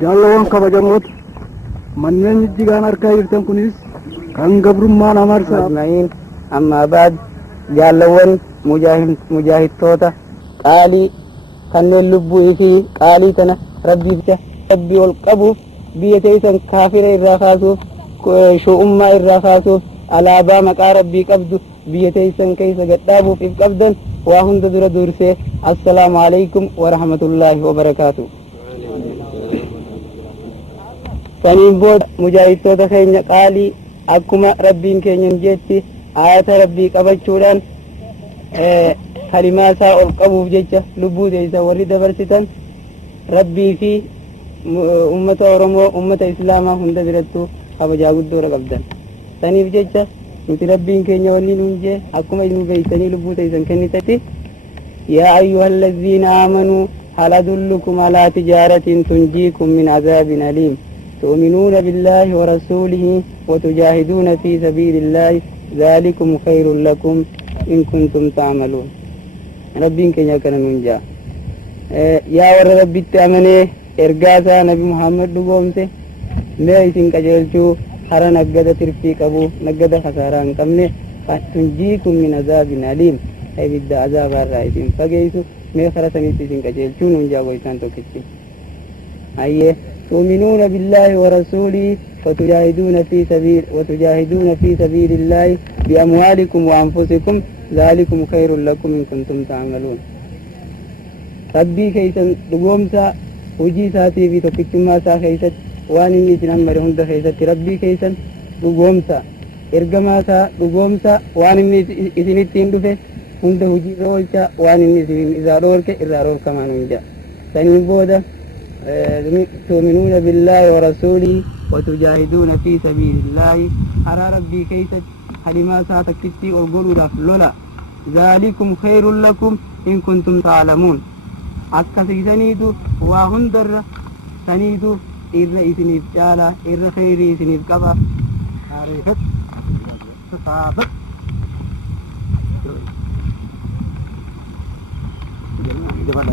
Jaalawan kabajamoot manneen jigaan harkaa jirtan kunis kan gabrummaan amarsa Ajma'iin amma baad jaalawan mujaahidtoota qaalii kanneen lubbuu fi qaalii tana rabbii ol qabuuf biyya teessan kaafira irraa kaasuuf shu'ummaa irraa kaasuuf alaabaa maqaa rabbii qabdu biyya teessan keessa gadhaabuuf if qabdan waa hunda dura dursee assalaamu alaykum wa rahmatullaahi wa barakaatuh. Saniin booda mujaahidtoota keenya qaalii akkuma rabbiin keenya jetti ayata rabbii qabachuudhaan kalimaa isaa ol qabuuf jecha lubbuu teessan warri dabarsitan rabbii fi ummata Oromoo ummata Islaamaa hunda birattuu kabajaa guddoodha qabdan. Saniif jecha nuti rabbiin keenya wanni nuun jee akkuma isin beektanii lubbuu teessan kennitatti yaa ayyuhallaziina aamanuu hal adullukum alaa tijaaratin tunjiikum min azaabin aliim تؤمنون بالله ورسوله وتجاهدون في سبيل الله ذلكم خير لكم إن كنتم تعملون. ربين كن يكن ننجا يا ور ربي تأمنه إرجاسا نبي محمد دومته ما يسين كجلشو هرا نجدا ترفيق أبو نجدا خساران كمنه تنجيكم من عذاب أليم أي بد عذاب الرئيسين فجيسو ما خرسني يسين كجلشو ننجا ويسان توكتي أيه تؤمنون بالله ورسوله وتجاهدون في سبيل الله بأموالكم وأنفسكم ذلكم خير لكم إن كنتم تعملون. ربي كيسا دقومسا وجي ساتي في توكتما سا كيسا واني نيسن أمر هند كيسا ربي كيسا دقومسا إرقما سا دقومسا واني نيسن التندفة هند وجي رولسا واني نيسن إذا رولك إذا رول كمان نجا. سنين بودا تؤمنون بالله ورسوله وتجاهدون في سبيل الله أرى ربي كيست حلما ساتكتي والقلوا لولا ذلكم خير لكم إن كنتم تعلمون أكثر سنيدو وهندر سنيدو إر إسنيف جالا إر خير إسنيف كبا عرفت صافت جوالا